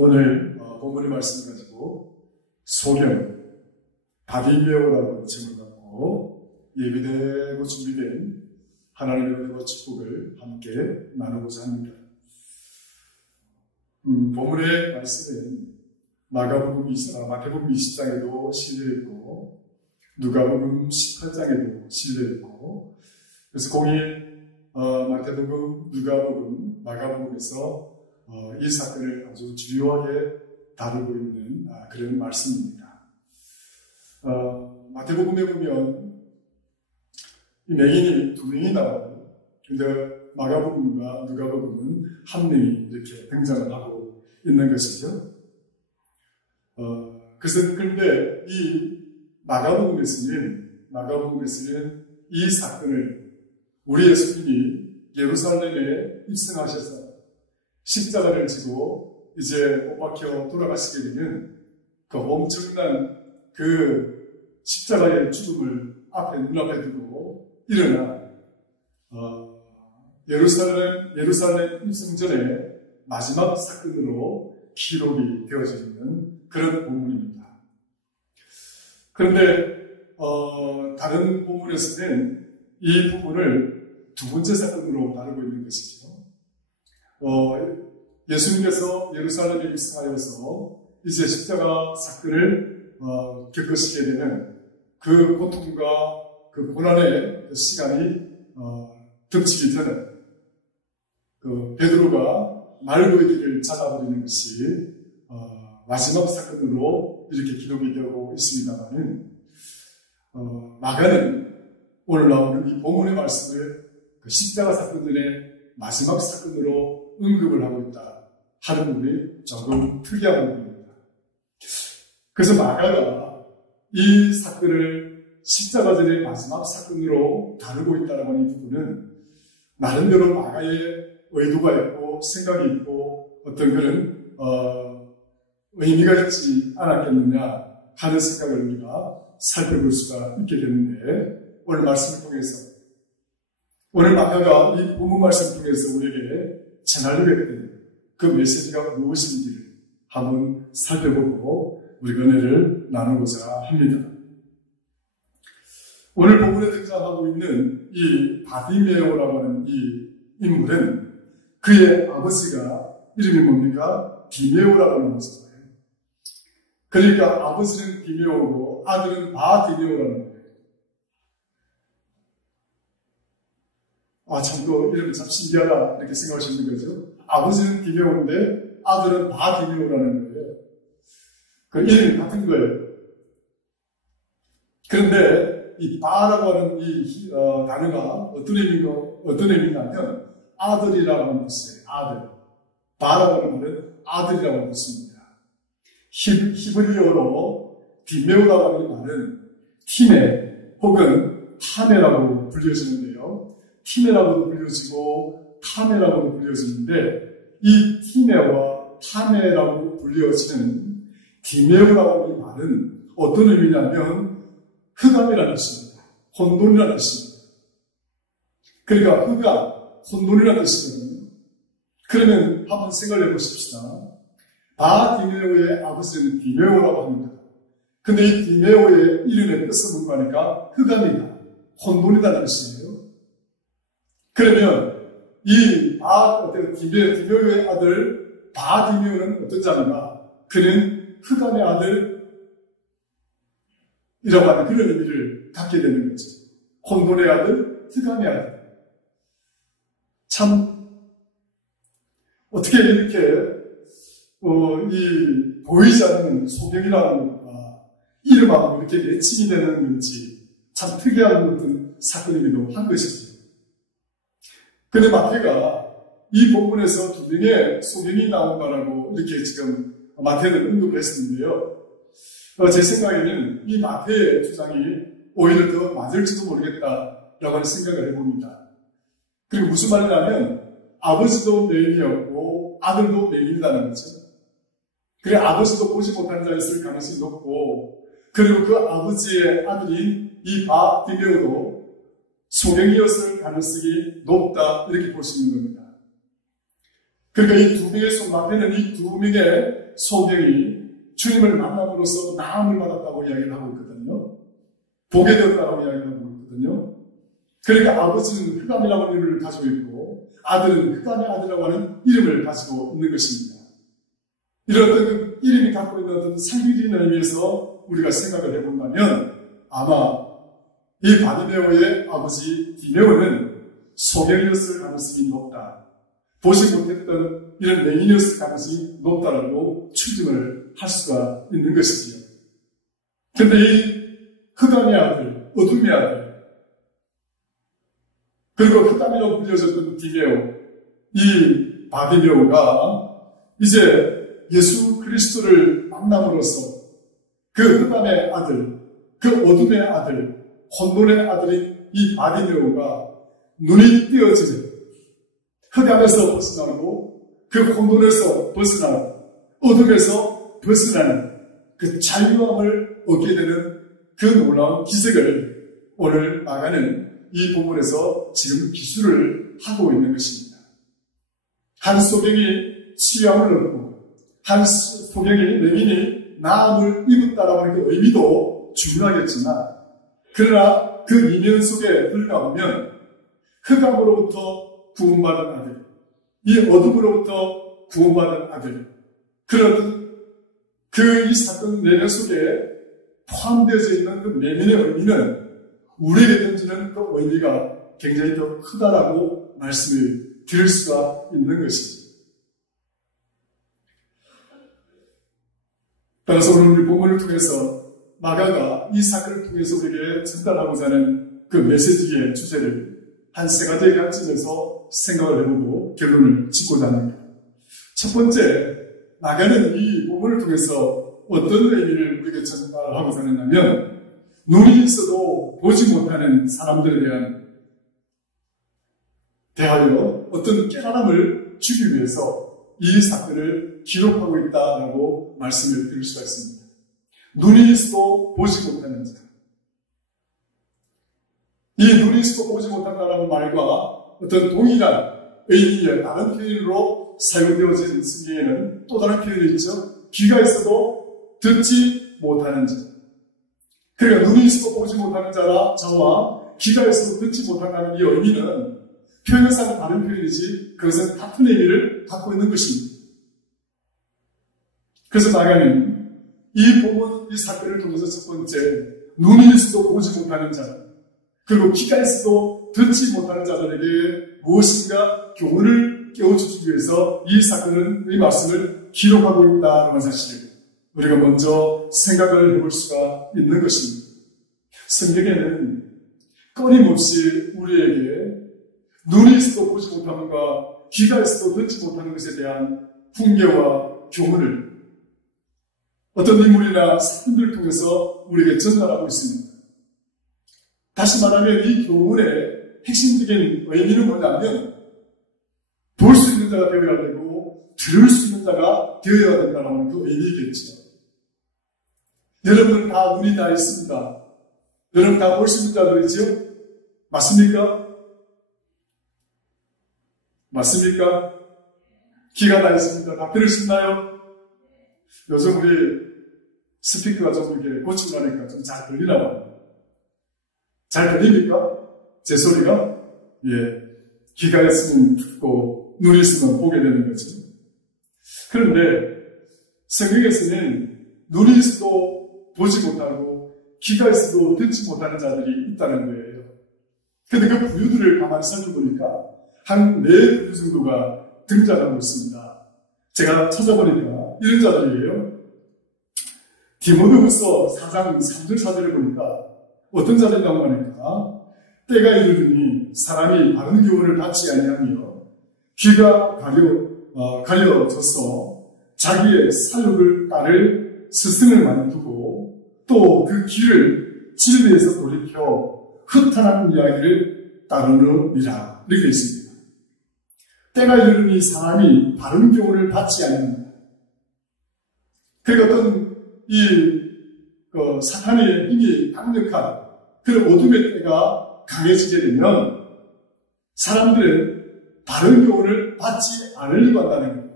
오늘 본문의 말씀을 가지고 소경, 바디메오라고 제목을 갖고 예비되고 준비된 하나님의 은혜와 축복을 함께 나누고자 합니다. 본문의 말씀은 마태복음 20장에도 실려있고 누가복음 18장에도 실려있고, 그래서 공일 마태복음, 누가복음, 마가복음에서 이 사건을 아주 주요하게 다루고 있는 그런 말씀입니다. 마태복음에 보면 이 맹인이 두 명이 나와요. 근데 마가복음과 누가복음은 한 명이 이렇게 등장을 하고 있는 것이죠. 그런데 이 마가복음에서는 이 사건을 우리 예수님이 예루살렘에 입성하셔서 십자가를 지고 이제 못 박혀 돌아가시게 되는 그 엄청난 그 십자가의 죽음을 눈앞에 두고 일어난 예루살렘 입성 전에 마지막 사건으로 기록이 되어져 있는 그런 본문입니다. 그런데 다른 본문에서는 이 부분을 두 번째 사건으로 다루고 있는 것이죠. 예수님께서 예루살렘에 입성하여서 이제 십자가 사건을 겪으시게 되는 그 고통과 그 고난의 그 시간이 덮치기 전에 그 베드로가 말고의 길을 찾아버리는 것이 마지막 사건으로 이렇게 기록이 되고 있습니다만은 마가는 오늘 나오는 이 본문의 말씀을 그 십자가 사건들의 마지막 사건으로 언급을 하고 있다 하는 부분이 조금 특이한 부분입니다. 그래서 마가가 이 사건을 십자가 전의 마지막 사건으로 다루고 있다는 이 부분은 나름대로 마가의 의도가 있고 생각이 있고 어떤 그런 의미가 있지 않았겠느냐 하는 생각을 우리가 살펴볼 수가 있게 되는데, 오늘 말씀을 통해서 오늘 마가가 이 본문 말씀을 통해서 우리에게 전하려고 했던 그 메시지가 무엇인지를 한번 살펴보고 우리가 은혜를 나누고자 합니다. 오늘 본문에 등장하고 있는 이 바디메오라고 하는 이 인물은 그의 아버지가 이름이 뭡니까? 디메오라고 하는 것이잖아요. 그러니까 아버지는 디메오고 아들은 바디메오라는 거예요. 참, 그 이름이 참 신기하다 이렇게 생각하시는 거죠. 아버지는 디메오인데 아들은 바디메오라는 거예요. 그 이름이 같은 거예요. 그런데 이 바라고 하는 이 단어가 어떤 의미냐면 아들이라고 하는 뜻이에요. 아들. 바라고 하는 말은 아들이라고 하는 뜻입니다. 히브리어로 디메오라고 하는 말은 티메 혹은 타메라고 불려지는데요. 티메라고도 불려지고 타메라고도 불려지는데 이 티메와 타메라고 불려지는 디메오라고 하는 말은 어떤 의미냐면 흑암이라는 뜻입니다. 혼돈이라는 뜻입니다. 그러니까 흑암, 혼돈이라는 뜻이거든요. 그러면 한번 생각해 보십시다. 바디메오의 아버지는 디메오라고 합니다. 근데 이 디메오의 이름의 뜻은 뭔가 하니까 흑암이다, 혼돈이다는 뜻이에요. 그러면 이 디메오의 아들 바디메오는 어떤 자인가? 그는 흑암의 아들 이라고 하는 그런 의미를 갖게 되는 거죠. 혼돈의 아들, 흑암의 아들. 참 어떻게 이렇게 이 보이지 않는 소경이라는 것과 이름하고 이렇게 매칭이 되는 건지 참 특이한 어떤 사건이기도 한 것이죠. 그런데 마태가 이 본문에서 두 명의 소경이 나온다라고 이렇게 지금 마태는 언급을 했었는데요. 제 생각에는 이 마태의 주장이 오히려 더 맞을지도 모르겠다라고 하는 생각을 해봅니다. 그리고 무슨 말이냐면 아버지도 맹인이었고 아들도 맹인이라는 거죠. 그래 아버지도 보지 못한 자였을 가능성이 높고, 그리고 그 아버지의 아들인 이 바디메오도 소경이었을 가능성이 높다 이렇게 볼 수 있는 겁니다. 그러니까 이 두 명의 손마태는 이 두 명의 소경이 주님을 만남으로써 나음을 받았다고 이야기를 하고 있거든요. 보게 되었다고 이야기를 하고 있거든요. 그러니까 아버지는 흑암이라고 하는 이름을 가지고 있고 아들은 흑암의 아들이라고 하는 이름을 가지고 있는 것입니다. 이런 어떤 그 이름이 갖고 있는 어떤 상징적인 의미에서 우리가 생각을 해본다면 아마 이 바디메오의 아버지 디메오는 소경이었을 가능성이 높다. 보지 못했던 이런 맹인이었을 가능성이 높다라고 추정을 할 수가 있는 것이지요. 근데 이 흑암의 아들, 어둠의 아들, 그리고 흑암이라고 불려졌던 디메오, 이 바디메오가 이제 예수 그리스도를 만남으로써 그 흑암의 아들, 그 어둠의 아들, 혼돈의 아들인 이 바디메오가 눈이 띄어지는 흑암에서 벗어나고 그 혼돈에서 벗어나고 어둠에서 벗어나는 그 자유함을 얻게 되는 그 놀라운 기적을 오늘 나가는 이 부분에서 지금 기술을 하고 있는 것입니다. 한 소경이 치유함을 얻고 한 소경이 맹인이 나음을 입었다라고 하는 그 의미도 중요하겠지만 그러나 그 이면 속에 들어가보면 흑암으로부터 구원받은 아들, 이 어둠으로부터 구원받은 아들, 그런 이 사건 내면 속에 포함되어져 있는 그 내면의 의미는 우리에게 던지는 그 의미가 굉장히 더 크다라고 말씀을 드릴 수가 있는 것입니다. 따라서 오늘 우리 본문을 통해서 마가가 이 사건을 통해서 우리에게 전달하고자 하는 그 메시지의 주제를 한 세 가지의 관점에서 생각을 해보고 결론을 짓고자 합니다. 첫 번째, 마가는 이 본문을 통해서 어떤 의미를 우리에게 전달하고자 하냐면 눈이 있어도 보지 못하는 사람들에 대하여 어떤 깨달음을 주기 위해서 이 사건을 기록하고 있다라고 말씀을 드릴 수가 있습니다. 눈이 있어도 보지 못하는 자. 이 눈이 있어도 보지 못한다는 말과 어떤 동일한 의미의 다른 표현으로 사용되어진 성경에는 또 다른 표현이 있죠. 귀가 있어도 듣지 못하는 자. 그러니까 눈이 있어도 보지 못하는 자와 귀가 있어도 듣지 못한다는 이 의미는 표현상 다른 표현이지 그것은 같은 의미를 갖고 있는 것입니다. 그래서 마가는 이 본문, 이 사건을 통해서 첫 번째, 눈이 있어도 보지 못하는 자, 그리고 귀가 있어도 듣지 못하는 자들에게 무엇인가 교훈을 깨워주기 위해서 이 사건은, 이 말씀을 기록하고 있다는 사실을 우리가 먼저 생각을 해볼 수가 있는 것입니다. 성경에는 끊임없이 우리에게 눈이 있어도 보지 못함과 귀가 있어도 듣지 못하는 것에 대한 훈계와 교훈을 어떤 인물이나 사건들을 통해서 우리에게 전달하고 있습니다. 다시 말하면 이 교훈의 핵심적인 의미는 뭐냐면 볼 수 있는 자가 되어야 되고 들을 수 있는 자가 되어야 된다는 그 의미겠죠. 여러분은 다 눈이 다 있습니다. 여러분 다 볼 수 있는 자들이지요? 맞습니까? 맞습니까? 귀가 다 있습니다. 다 들을 수 있나요? 요즘 우리 스피커가 좀 이렇게 고치고 나니까 좀 잘 들리나 봐요. 잘 들립니까? 제 소리가? 예. 귀가 있으면 듣고 눈이 있으면 보게 되는 거죠. 그런데 성경에서는 눈이 있어도 보지 못하고 귀가 있어도 듣지 못하는 자들이 있다는 거예요. 그런데 그 부류들을 가만히 살펴보니까 한 4부류 정도가 등장하고 있습니다. 제가 찾아보니까 이런 자들이에요. 디모데후서 4장 3절 4절을 보니까 어떤 자들이라고 하니까 때가 이르니 사람이 바른 교훈을 받지 아니하며 귀가 가려져서 자기의 사욕을 따를 스승을 많이 두고 또 그 귀를 진리에서 돌이켜 흩어나는 이야기를 따르느니라 이렇게 있습니다. 때가 이르니 사람이 바른 교훈을 받지 아니합니다. 그러니까 어떤 사탄의 힘이 강력한 그런 어둠의 때가 강해지게 되면 사람들은 바른 교훈을 받지 않으려고 한다는 거예요.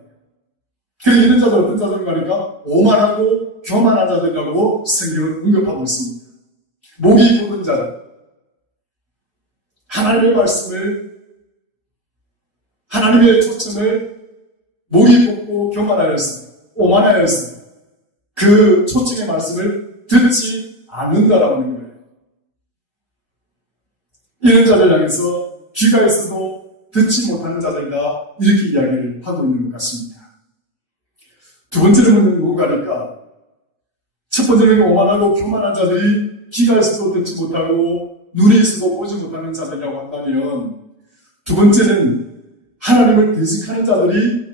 그래서 이런 자들 어떤 자들인가? 오만하고 교만한 자들이라고 성경은 언급하고 있습니다. 목이 굳은 자들, 하나님의 말씀을, 하나님의 초청을 목이 굳고 교만하였어요. 오만하였어요. 그 초청의 말씀을 듣지 않는다라고 하는 거예요. 이런 자들 향해서 귀가 있어도 듣지 못하는 자들이다, 이렇게 이야기를 하고 있는 것 같습니다. 두 번째로는 뭔가니까, 첫 번째는 오만하고 교만한 자들이 귀가 있어도 듣지 못하고 눈이 있어도 보지 못하는 자들이라고 한다면, 두 번째는 하나님을 대적하는 자들이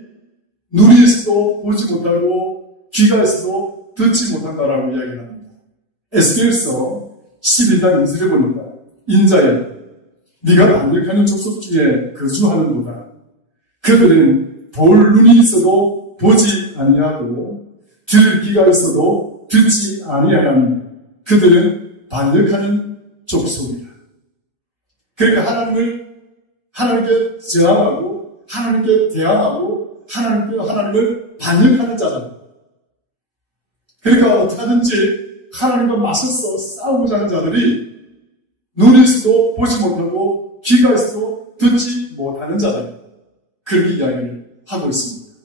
눈이 있어도 보지 못하고 귀가 있어도 듣지 못한다라고 이야기를 합니다. 에스겔서 12장 2절에 보니까, 인자야, 네가 반역하는 족속 중에 거주하는도다. 그들은 볼 눈이 있어도 보지 아니하고 들을 귀가 있어도 듣지 아니하나니 그들은 반역하는 족속이라. 그러니까 하나님께 저항하고 하나님께 대항하고 하나님을 반역하는 자들. 그러니까 어떻게든지 하나님과 맞서서 싸우고자 하는 자들이 눈이 있어도 보지 못하고 귀가 있어도 듣지 못하는 자들, 그렇게 이야기를 하고 있습니다.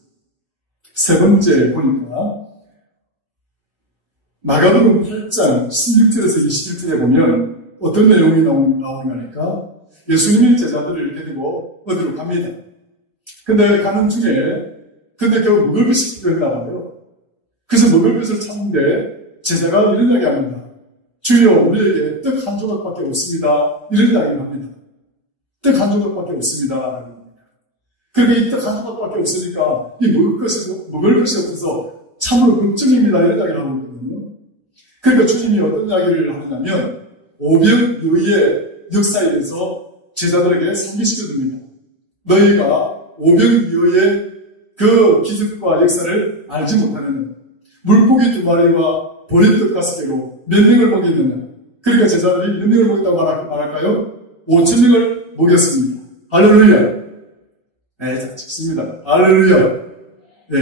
세 번째 보니까 마가복음 8장 16절에서 21절에 보면 어떤 내용이 나오는가 하니까, 예수님이 제자들을 데리고 어디로 갑니다. 근데 가는 중에 그 먹을 것이 필요했나 봐요. 그래서 먹을 것을 찾는데 제자가 이런 이야기 합니다. 주여, 우리에게 떡 한 조각밖에 없습니다. 이런 이야기를 합니다. 떡 한 조각밖에 없습니다. 그러니까 이 떡 한 조각밖에 없으니까 이 먹을 것이 없어서 참으로 걱정입니다. 이런 이야기를 하고 있거든요. 그러니까 주님이 어떤 이야기를 하느냐면, 오병이어의 역사에 대해서 제자들에게 상기시켜 줍니다. 너희가 오병이어의 그 기적과 역사를 알지 못하느냐. 물고기 2마리와 보리떡 5개로 몇 명을 먹였느냐. 그러니까 제자들이 몇 명을 먹였다고 말할까요? 5,000명을 먹였습니다. 할렐루야. 네, 잘 찍습니다. 할렐루야. 네.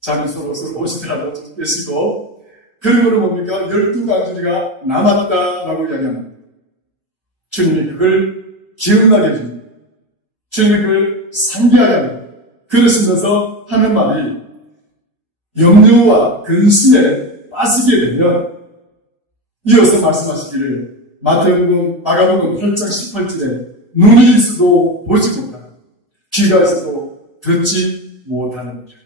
잠이 서로 오시더라도 좀 계시고, 그리고는 뭡니까? 12강주리가 남았다라고 이야기합니다. 주님이 그걸 기억나게 해줍니다. 주님이 그걸 상기하게 합니다. 그러시면서 하는 말이, 염려와 근심에 빠지게 되면, 이어서 말씀하시기를, 마태복음, 마가복음 8장 18절에 눈이 있어도 보지 못하는, 귀가 있어도 듣지 못하는 거죠.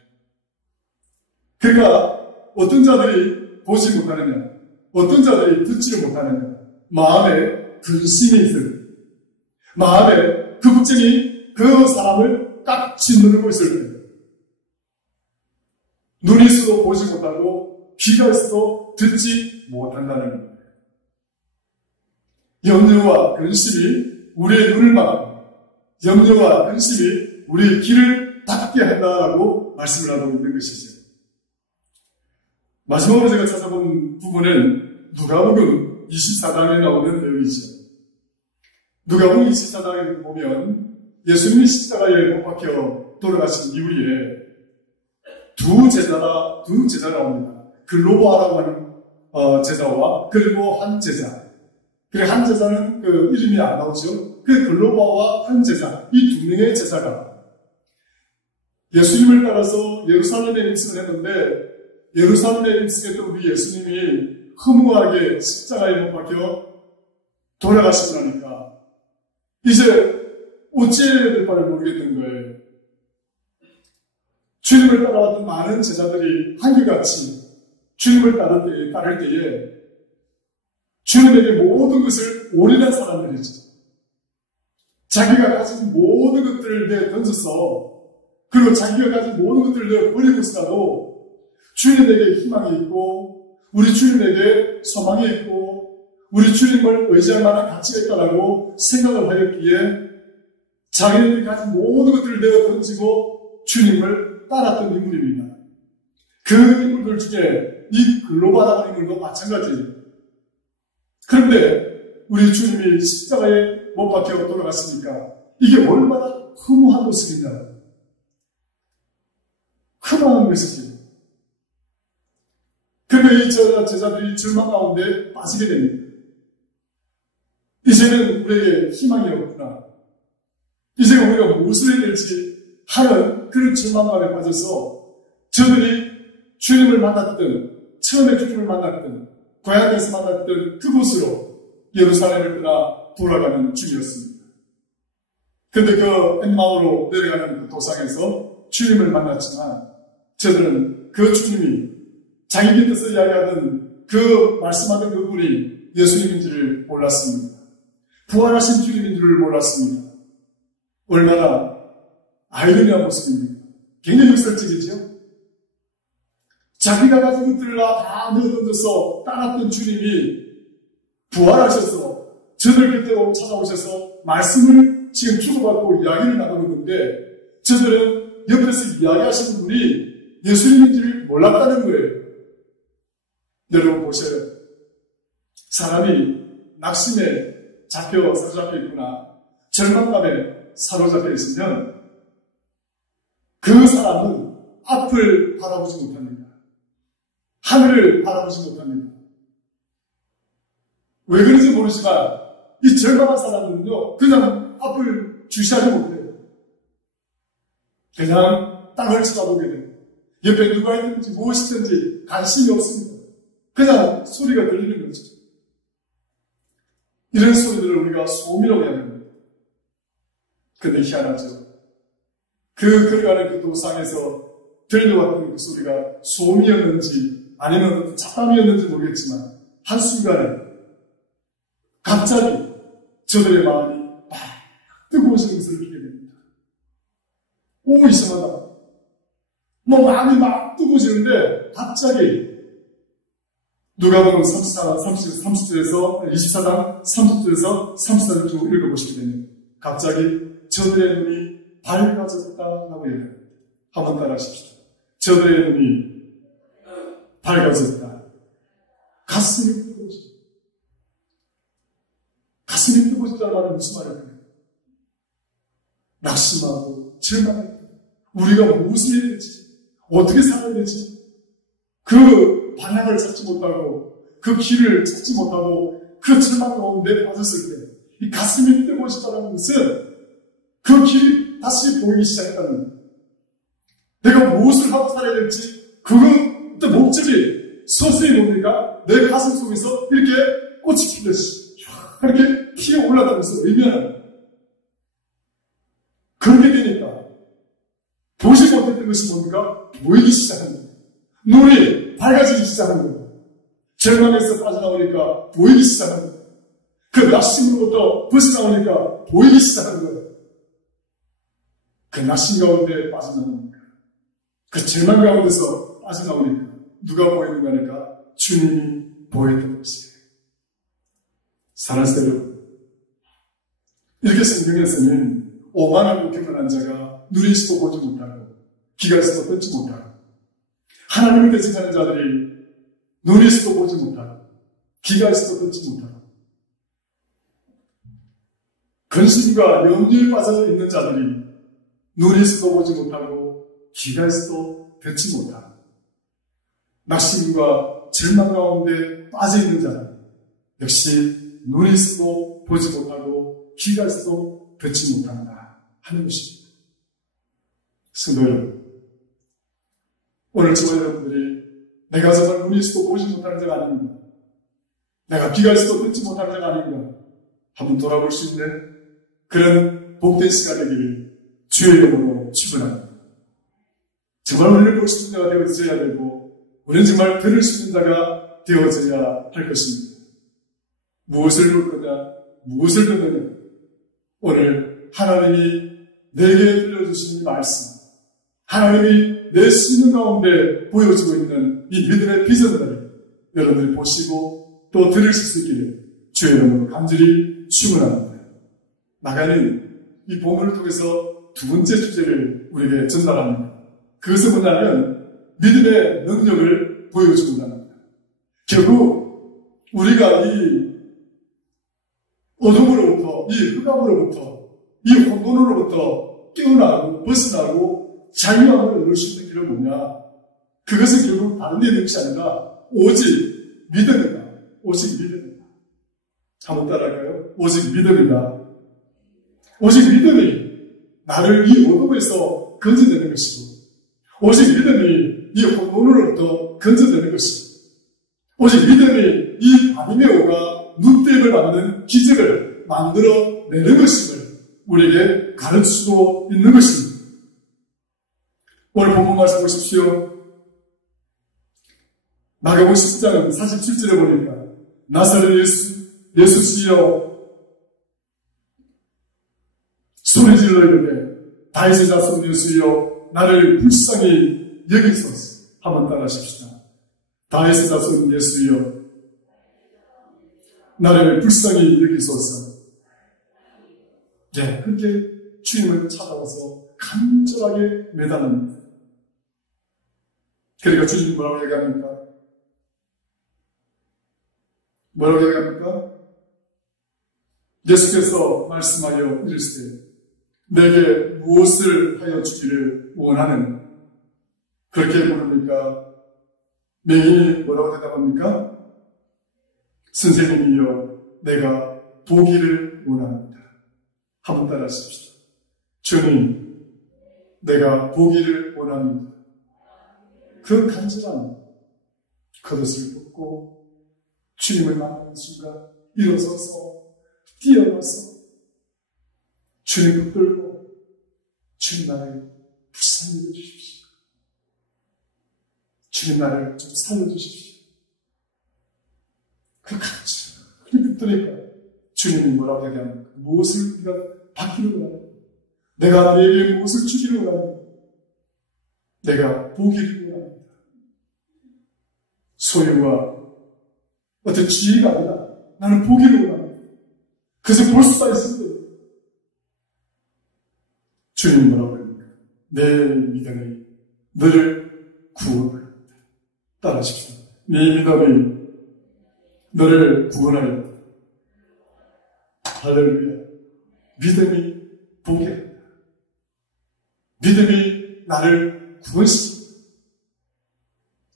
그러니까 어떤 자들이 보지 못하느냐, 어떤 자들이 듣지를 못하느냐, 마음에 근심이 있어요. 마음에 그 걱정이 그 사람을 깍지 누르고 있을 거예요. 눈이 있어도 보지 못하고 귀가 있어도 듣지 못한다는 거예요. 염려와 근심이 우리의 눈을 막고, 염려와 근심이 우리의 귀를 닫게 한다라고 말씀을 하고 있는 것이죠. 마지막으로 제가 찾아본 부분은 누가복음 24장에 나오는 내용이죠. 누가복음 24장에 보면 예수님이 십자가에 못 박혀 돌아가신 이후에 두 제자가 옵니다. 글로바라고 하는 제자와 그리고 한 제자. 그리고 한 제자는 그 이름이 안 나오죠. 그 글로바와 한 제자, 이 2명의 제자가 예수님을 따라서 예루살렘에 입성을 했는데, 예루살렘에 입성했던 우리 예수님이 허무하게 십자가에 못 박혀 돌아가시고 나니까 이제 어찌해야 될 바를 모르겠는 거예요. 주님을 따라왔던 많은 제자들이 한결같이 주님을 따를 때에 주님에게 모든 것을 올인한 사람들이죠. 자기가 가진 모든 것들을 내어 던져서, 그리고 자기가 가진 모든 것들을 내어 버리고서라도 주님에게 희망이 있고, 우리 주님에게 소망이 있고, 우리 주님을 의지할 만한 가치가 있다라고 생각을 하였기에 자기들이 가진 모든 것들을 내어 던지고 주님을 따랐던 인물입니다. 그 인물들 중에 이 글로바라는 인물도 마찬가지예요. 그런데 우리 주님이 십자가에 못 박혀 돌아갔으니까 이게 얼마나 허무한 모습이냐. 허무한 것이지. 그런데 이 제자들이 절망 가운데 빠지게 됩니다. 이제는 우리에게 희망이 없구나. 이제 우리가 무엇을 해야 될지 하는 그런 절망감에 빠져서 저들이 주님을 만났던, 처음에 주님을 만났던, 고향에서 만났던 그곳으로 예루살렘을 떠나 돌아가는 중이었습니다. 그런데 그 엠마오로 내려가는 그 도상에서 주님을 만났지만 저들은 그 주님이 자기 곁에서 이야기하던 그 말씀하던 그분이 예수님인지를 몰랐습니다. 부활하신 주님인 줄을 몰랐습니다. 얼마나 아이러니한 모습입니까? 굉장히 역설적이죠? 자기가 가진 것들을 다 내어던져서 따랐던 주님이 부활하셔서 저들 곁에 찾아오셔서 말씀을 지금 주고받고 이야기를 나누는 건데 저들은 옆에서 이야기하시는 분이 예수님인지를 몰랐다는 거예요. 여러분 보세요. 사람이 낙심에 사로잡혀 있구나, 절망감에 사로잡혀 있으면 그 사람은 앞을 바라보지 못합니다. 하늘을 바라보지 못합니다. 왜 그런지 모르지만 이 절망한 사람들은요, 그냥 앞을 주시하지 못해요. 그냥 땅을 쳐다보게 돼요. 옆에 누가 있는지 무엇이든지 관심이 없습니다. 그냥 소리가 들리는 거죠. 이런 소리들을 우리가 소음이라고 해야 됩니다. 근데 희한하죠. 걸어가는 그 도상에서 들려왔던 그 소리가 소음이었는지 아니면 잡담이었는지 모르겠지만 한순간에 갑자기 저들의 마음이 막 뜨거워지는 것을 느끼게 됩니다. 오, 이상하다. 마음이 막 뜨거워지는데 갑자기 누가복음 24장 30절에서 30절 쭉 읽어보시게 됩니다. 갑자기 저들의 눈이 밝아졌다라고 얘기합니다. 한번 따라 하십시오. 저들의 눈이 밝아졌다. 가슴이 뜨거워졌다. 가슴이 뜨거워졌다는 말은 무슨 말일까요? 낙심하고 절망했다. 우리가 무엇을 해야 될지, 어떻게 살아야 될지, 그 방향을 찾지 못하고, 그 길을 찾지 못하고, 그 절망 가운데 빠졌을 때, 이 가슴이 뜨거워졌다는 것은 그 길이 다시 보이기 시작했다는 거예요. 내가 무엇을 하고 살아야 될지, 그 목적이 서서히 뭡니까? 내 가슴 속에서 이렇게 꽃이 피듯이, 이렇게 피어 올라가면서 외면하는 거예요. 그렇게 되니까, 보지 못했던 것이 뭡니까? 보이기 시작하는 거예요. 눈이 밝아지기 시작하는 거예요. 절망에서 빠져나오니까 보이기 시작하는 거예요. 그 낙심으로부터 벗어나오니까 보이기 시작하는 거예요. 그 낙심 가운데 빠져나오니까, 그 절망 가운데서 빠져나오니까 누가 보이는가 하니까 주님이 보였던 것이에요. 사랑하는 여러분, 이렇게 성경에서는 오만하고 교만한 자가 눈이 있어도 보지 못하고 귀가 있어도 듣지 못하고, 하나님을 대적하는 자들이 눈이 있어도 보지 못하고 귀가 있어도 듣지 못하고, 근심과 염려에 빠져 있는 자들이 눈이 있어도 보지 못하고 귀가 있어도 듣지 못하고, 낙심과 절망 가운데 빠져 있는 자들 역시 눈이 있어도 보지 못하고 귀가 있어도 듣지 못한다 하는 것입니다. 성도 여러분, 오늘 저와 여러분들이 내가 정말 눈이 있어도 보지 못하는 자가 아닌가, 내가 귀가 있어도 듣지 못하는 자가 아닌가 한번 돌아볼 수 있는 그런 복된 시간 되기를 주의 이름으로 축원합니다. 정말 우리를 볼 수 있는 자가 되어져야 되고, 우리는 정말 들을 수 있는 자가 되어져야 할 것입니다. 무엇을 볼 거냐, 무엇을 듣느냐. 오늘 하나님이 내게 들려주신 이 말씀, 하나님이 내 심령 가운데 보여주고 있는 이 믿음의 비전들을 여러분들이 보시고 또 들으실 수 있기를 주의 이름으로 간절히 축원합니다. 나가는 이 본문을 통해서 두 번째 주제를 우리에게 전달합니다. 그것은 뭐냐면 믿음의 능력을 보여준다는 겁니다. 결국 우리가 이 어둠으로부터, 이 흑암으로부터 이 혼돈으로부터 깨어나고 벗어나고 자유함을 얻을 수 있는 길은 뭐냐? 그것은 결국 다른 데 있는 것이 아니라 오직 믿음이다. 오직 믿음이다. 한번 따라할까요? 오직 믿음이다. 오직 믿음이 나를 이 어둠에서 건져내는 것이고, 오직 믿음이 이 혼돈으로부터 건져내는 것이고, 오직 믿음이 이 밤임의 오가 눈뜨임을 받는 기적을 만들어내는 것임을 우리에게 가르치고 있는 것입니다. 오늘 본문 말씀 보십시오. 마가복음 10장 47절에 보니까 나사렛 예수시여 소리질러 이르되 다윗의 자손 예수여 나를 불쌍히 여기소서. 한번 따라하십시다. 다윗의 자손 예수여 나를 불쌍히 여기소서. 네, 그렇게 주님을 찾아와서 간절하게 매달립니다. 그러니까 주님 뭐라고 얘기합니까? 뭐라고 얘기합니까? 예수께서 말씀하여 이르시되 내게 무엇을 하여 주기를 원하는, 그렇게 물으니까 맹인이 뭐라고 대답합니까? 선생님이여 내가 보기를 원합니다. 한번 따라하십시오. 주님 내가 보기를 원합니다. 그 간절한 겉옷을 벗고 주님을 만나는 순간 일어서서 뛰어가서 주님 붙들고 주님 나를 불쌍히 여겨주십시오. 주님 나를 좀 살려주십시오. 그 간절히 붙드니까 주님이 뭐라고 얘기합니까? 무엇을 네가 받기를 원하는, 내가 내게 무엇을 주기를 원하는, 내가 보기를 원합니다. 소유와 어떤 지혜가 아니라 나는 보기를 원합니다. 그래서 볼 수가 있습니다. 주님 뭐라고 합니까? 내 믿음이 너를 구원합니다. 따라하십시오. 내 믿음이 너를 구원하였다. 할렐루야. 믿음이 보게 합니다. 믿음이 나를 구원시킵니다.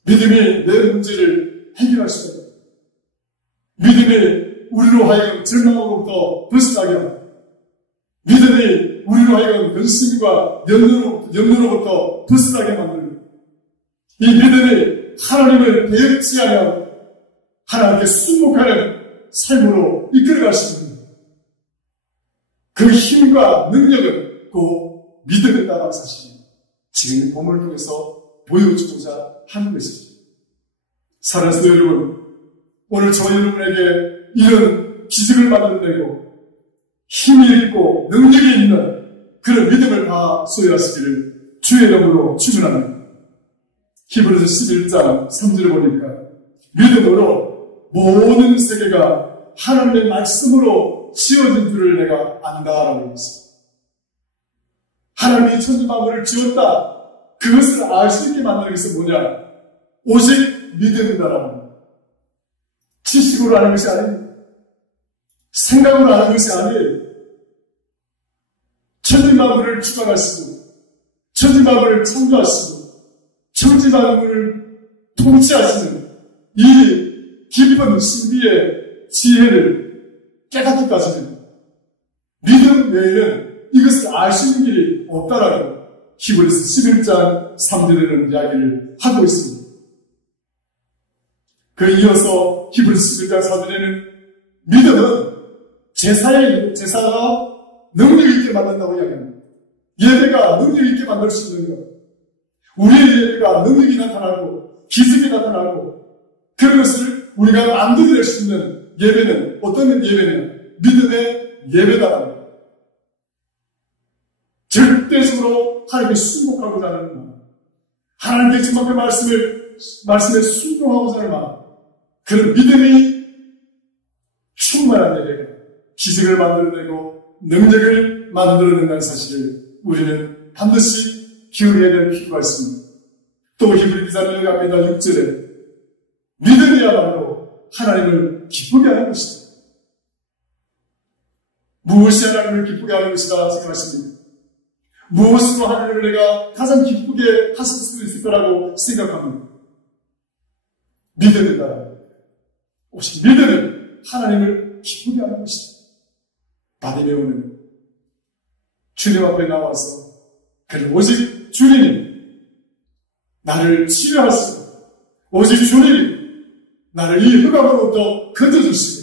믿음이 내 문제를 해결할 수가 있다. 믿음이 우리로 하여금 절망으로부터 벗어나게 합니다. 믿음이 우리로 하여금 근심과 염려로부터 벗어나게 만듭니다. 이 믿음이 하나님을 대역지하게 하고 하나님께 순복하는 삶으로 이끌어갈 수 있습니다. 그 힘과 능력은 그 믿음에 따른 사실입니다. 지금 이 본문을 통해서 보여주고자 하는 것이죠. 사랑하는 여러분, 오늘 저 여러분에게 이런 기적을 만들어내고 힘이 있고 능력이 있는 그런 믿음을 다 소유하시기를 주의 이름으로 축원합니다. 히브리서 11장 3절을 보니까 믿음으로 모든 세계가 하나님의 말씀으로 지어진 줄을 내가 안다라고 했습니다. 하나님이 천지 만물을 지었다. 그것을 알 수 있게 만드는 것은 뭐냐? 오직 믿음이다라는 겁니다. 지식으로 아는 것이 아닙니다. 생각으로 아는 것이 아니에요. 천지 만물을 주관하시고 천지 만물을 창조하시고 천지 만물을 통치하시는 이 깊은 신비의 지혜를 깨닫기까지는 믿음 외에는 이것을 알 수 있는 길이 없다라고 히브리서 11장 3절에는 이야기를 하고 있습니다. 그 이어서 히브리서 11장 4절에는 믿음은 제사가 능력 있게 만든다고 이야기합니다. 예배가 능력 있게 만들 수 있는 것. 우리의 예배가 능력이 나타나고 기술이 나타나고 그것을 우리가 만들어낼 수 있는 예배는 어떤 예배는 믿음의 예배다. 절대적으로 하나님께 순복하고자 하는 마음, 하나님께 지금 앞에 말씀에 순종하고자 하는 마음, 그런 믿음이 충만한 예배가 기적을 만들어내고 능력을 만들어낸다는 사실을 우리는 반드시 기억해야 될 필요가 있습니다. 또 히브리서 1장 6절에 믿음이야말로 하나님을 기쁘게 하는 것이다. 무엇이 하나님을 기쁘게 하는 것이다 생각하십니까? 무엇으로 하나님을 내가 가장 기쁘게 하실 수 있을 거라고 생각합니다. 믿음이다. 오직 믿음은 하나님을 기쁘게 하는 것이다. 바디메오는 주님 앞에 나와서 그는 오직 주님이 나를 치료하시고 오직 주님이 나를 이 흑암으로부터 건져주시고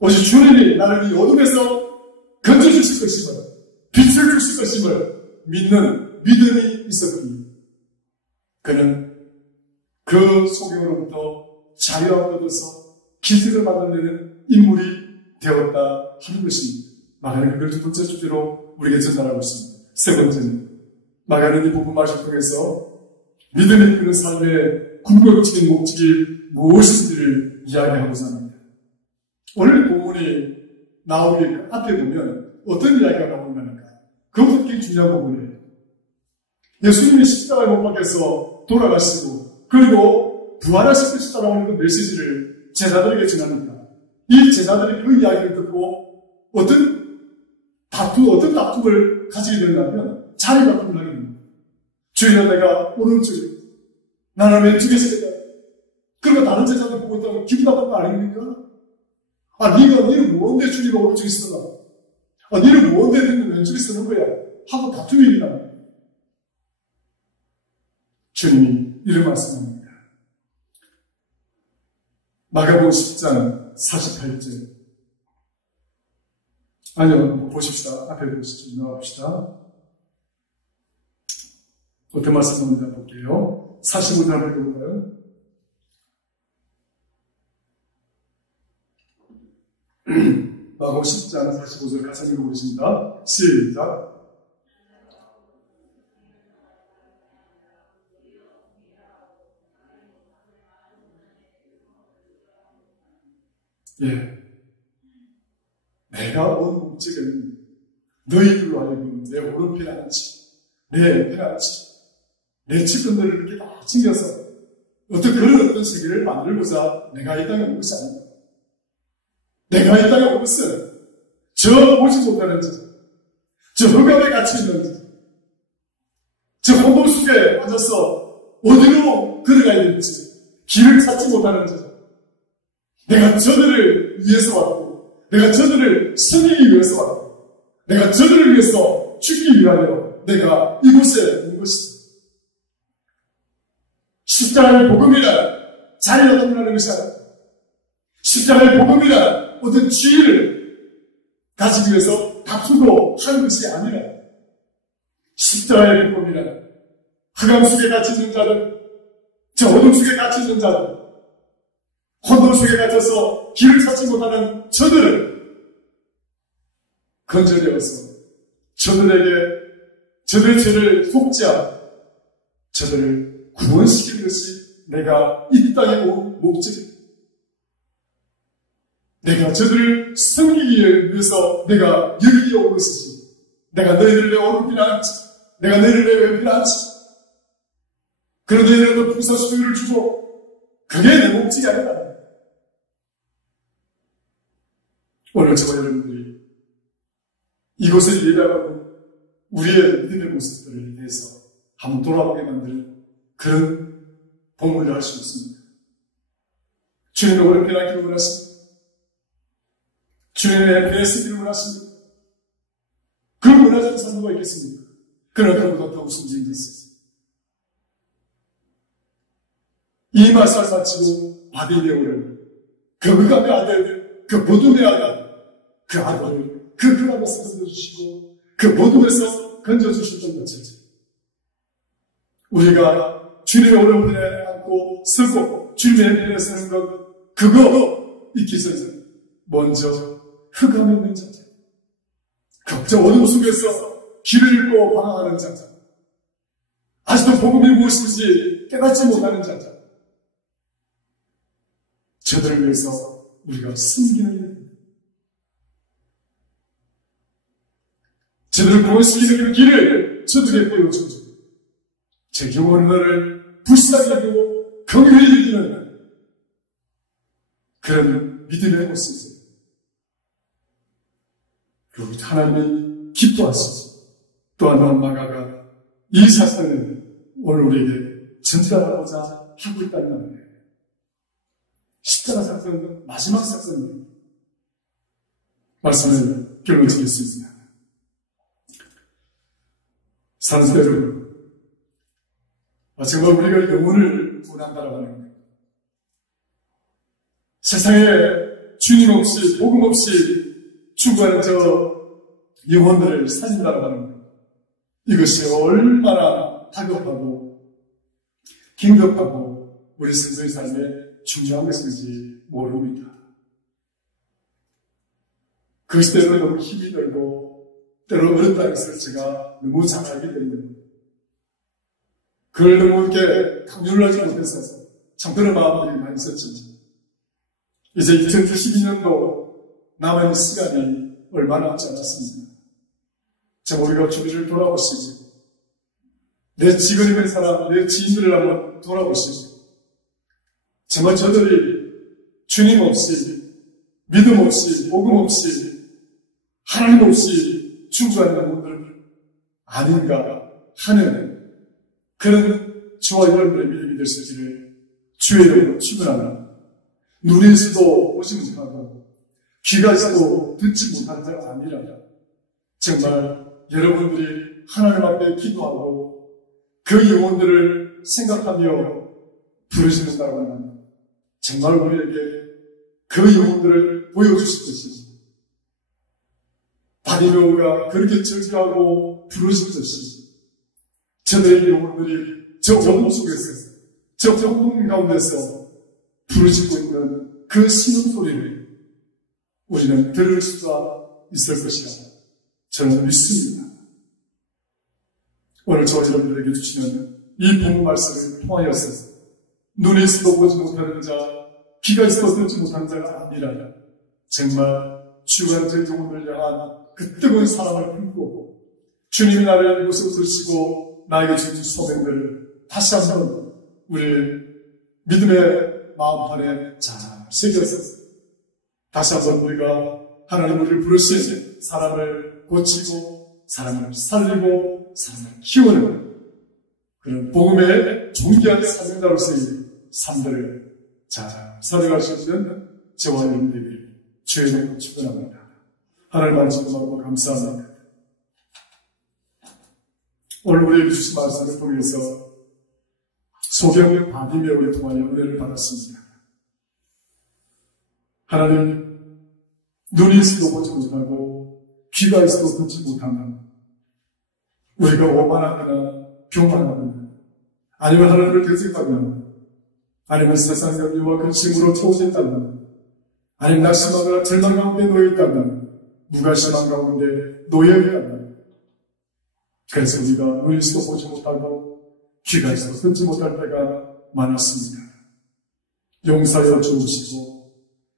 오직 주님이 나를 이 어둠에서 건져주실 것임을 빛을 주실 것임을 믿는 믿음이 있었기에 그는 그 소경으로부터 자유함을 얻어서 기술을 만들어내는 인물이 되었다 하는 것입니다. 마가는 그걸 두 번째 주제로 우리에게 전달하고 있습니다. 세 번째는 마가는 이 부분 말씀을 통해서 믿음이 이끄는 삶의 궁극적인 목적이 무엇인지를 이야기하고자 합니다. 오늘 본문이 나오기 앞에 보면 어떤 이야기가 나오는가? 그것도 굉장히 중요한 부분이에요. 예수님이 십자가에 못 박혀서 돌아가시고 그리고 부활하실 것이다라고 하는 그 메시지를 제자들에게 전합니다. 이 제자들이 그 이야기를 듣고 어떤 다툼을 가지게 되냐면 자리 다툼을 하게 됩니다. 주인은 내가 오른쪽에 나는 왼쪽에 서겠다. 그러면 다른 제자들 보고 있다면 기분 나쁜 거 아닙니까? 니는 뭔데 주님이 오른쪽에 서나? 니는 뭔데 왼쪽에 서는 거야? 하고 다툼이 일어납니다. 주님이 이런 말씀합니다. 마가복음 10장 48절. 아니요, 보십시다. 앞에 보시죠. 나와봅시다. 어떤 말씀 나오는지 볼게요. 45절 한번 읽어볼까요? 마가복음 10장 45절 같이 읽어보겠습니다. 시작. 예. 내가 온 목적은 너희들로 하여금 내 오른편에 앉지, 내 옆에 앉지, 내 측근들을 이렇게 다 챙겨서 어떤 세계를 만들고자 내가 이 땅에 온 것이 아니다. 내가 이 땅에 온 것은 저 보지 못하는 자, 저 흑암에 갇혀 있는 자, 저 혼돈 속에 빠져서 어디로 걸어가야 될지 길을 찾지 못하는 자, 내가 저들을 위해서 왔고, 내가 저들을 섬기기 위해서 왔고, 내가 저들을 위해서 죽기 위하여 내가 이곳에 온 것이다. 십자가의 복음이란 자리 얻으라는 것이 아니라 십자가의 복음이란 어떤 지위를 가지기 위해서 다투고 하는 것이 아니라 십자가의 복음이란 흑암 속에 갇혀 있는 자들, 저 어둠 속에 갇혀 있는 자들, 혼돈 속에 갇혀서 길을 찾지 못하는 저들을 건져내어서 저들의 죄를 속죄하고 저들을 구원시키는 것이 내가 이 땅에 온 목적이다. 내가 저들을 섬기기 위해서 내가 여기에 온 것이지. 내가 너희를 내 오른편에 앉지, 내가 너희를 내 왼편에 앉지. 그런 너희들은 풍사수요를 주고 그게 내 목적이 아니다. 오늘 저와 여러분들이 이곳을 예배하고 우리의 믿음의 모습들에 대해서 한번 돌아보게 만드는 그런 본문을 할 수 있습니다. 주님의 오른편에 앉기를 원하십니다. 주님의 옆에 서기를 원하십니다. 그 원하지 않는 사람도 있겠습니까? 그러나 그보다 더 우선적인 것은 이 말씀을 마치고 바디메오를 그 흑암의 아들들, 그 모둠의 아들, 그 아들을 그 흑암에서 건져주시고 그 모둠에서 건져주셨던 것처럼 우리가 주님의 오른편에 앉고 서고 주님의 편에 서는 것 그거 잊기 전에 먼저 흑암에 있는 자들, 걱정 어둠 속에서 길을 잃고 방황하는 자들, 아직도 복음이 무엇인지 깨닫지 못하는 자들, 저들을 위해서 우리가 섬기는 일입니다. 저들을 구원시키는 그 길을 저들에게 보여주고 제 영혼은 너를 불쌍히 여기고 긍휼히 여기는 그런 믿음의 모습이세요. 그리고 하나님이 기뻐하시고 또한 엄마가 이 사건을 오늘 우리에게 전달하고자 하고 있다는 말이에요. 십자가 사건은 마지막 사건입니다. 말씀을 결론 짓겠습니다. 사랑하는 여러분, 정말 우리가 영혼을 구원한다라고 하는 거예요. 세상에 주님 없이 복음 없이 추구하는 저 영혼들을 살린다라고 하는 거예요. 이것이 얼마나 다급하고 긴급하고 우리 성도의 삶에 중요한 것인지 모릅니다. 그것이 때문에 너무 힘이 들고 때로 어렵다는 것을 제가 너무 잘 알기 때문에 그걸 너무 이렇게 강요를 하지 못해서 참 그런 마음들이 많이 있었지. 이제 2022년도 남은 시간이 얼마 남지 않았습니다. 참 우리가 주위를 돌아보시지. 내 직원이 된 사람, 내 지인들을 한번 돌아보시지. 정말 저들이 주님 없이, 믿음 없이, 복음 없이, 하나님 없이 충주하는 영혼들 아닌가 하는 그런 저와 여러분들의 믿음이 될 수 있기를 주의 이름으로 축원합니다. 눈이 있어도 보지 못하고 귀가 있어도 듣지 못하는 자가 아니라 정말 여러분들이 하나님 앞에 기도하고 그 영혼들을 생각하며 부르시는다고 하면 정말 우리에게 그 영혼들을 보여주실 것이지. 바디메오가 그렇게 절규하고 부르셨듯이 저들의 영혼들이 저 어둠 속에서 저 어둠 가운데서 부르짖고 있는 그 신음소리를 우리는 들을 수가 있을 것이라 저는 믿습니다. 오늘 저와 여러분들에게 주시는 이 본문 말씀을 통하여서 눈이 있어도 보지 못하는 자, 귀가 있어도 듣지 못하는 자가 아니라 정말 주간 제 영혼을 향한 그 뜨거운 사랑을 품고 주님이 나를 모습 드시고 나에게 주신 소명들을 다시 한번 우리 믿음의 마음판에 잘 새겨서 다시 한번 우리가 하나님 우리를 부르신 사람을 고치고 사람을 살리고 사람을 키우는 그런 복음의 존귀한 사명자로서의 삶들을 잘 살아갈 수 있는 저와 여러분들이 주의 이름으로 축원합니다. 하나님 말씀 고맙고 감사합니다. 오늘 우리에게 주신 말씀을 통해서 소경 바디메오를 통하여 은혜를 받았습니다. 하나님, 눈이 있어도 보지 못하고 귀가 있어도 듣지 못하는 우리가 오만하거나 교만하거나 아니면 하나님을 대적하거나 아니면 세상 염려와 근심으로 채워졌다면 아니면 낙심하거나 절망 가운데 놓여있다면 무관심한 가운데 놓여있다면 그래서 우리가 눈이 있어도 보지 못하고 귀가 있어도 듣지 못할 때가 많았습니다. 용서하여 주시고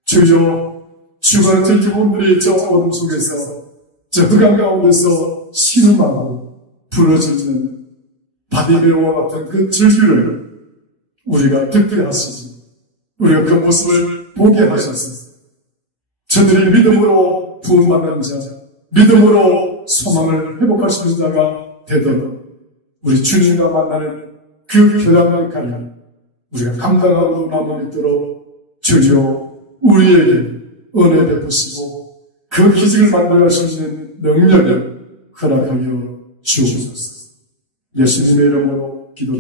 주여 주가 저 기본들이 저 어둠 속에서 저 흑암 가운데서 신음하고 부러지는 바디메오와 같은 그 절규를 우리가 듣게 하시지 우리가 그 모습을 보게 하셔서 저들이 믿음으로 부흥받는 자 믿음으로 소망을 회복할 수 있는 자가 되도록 우리 주님과 만나는 그 교양날까지 우리가 감당하고 남을 있도록 주여 우리에게 은혜 베푸시고 그 기적을 만들어갈 수 있는 능력을 허락하여 주옵소서. 예수님의 이름으로 기도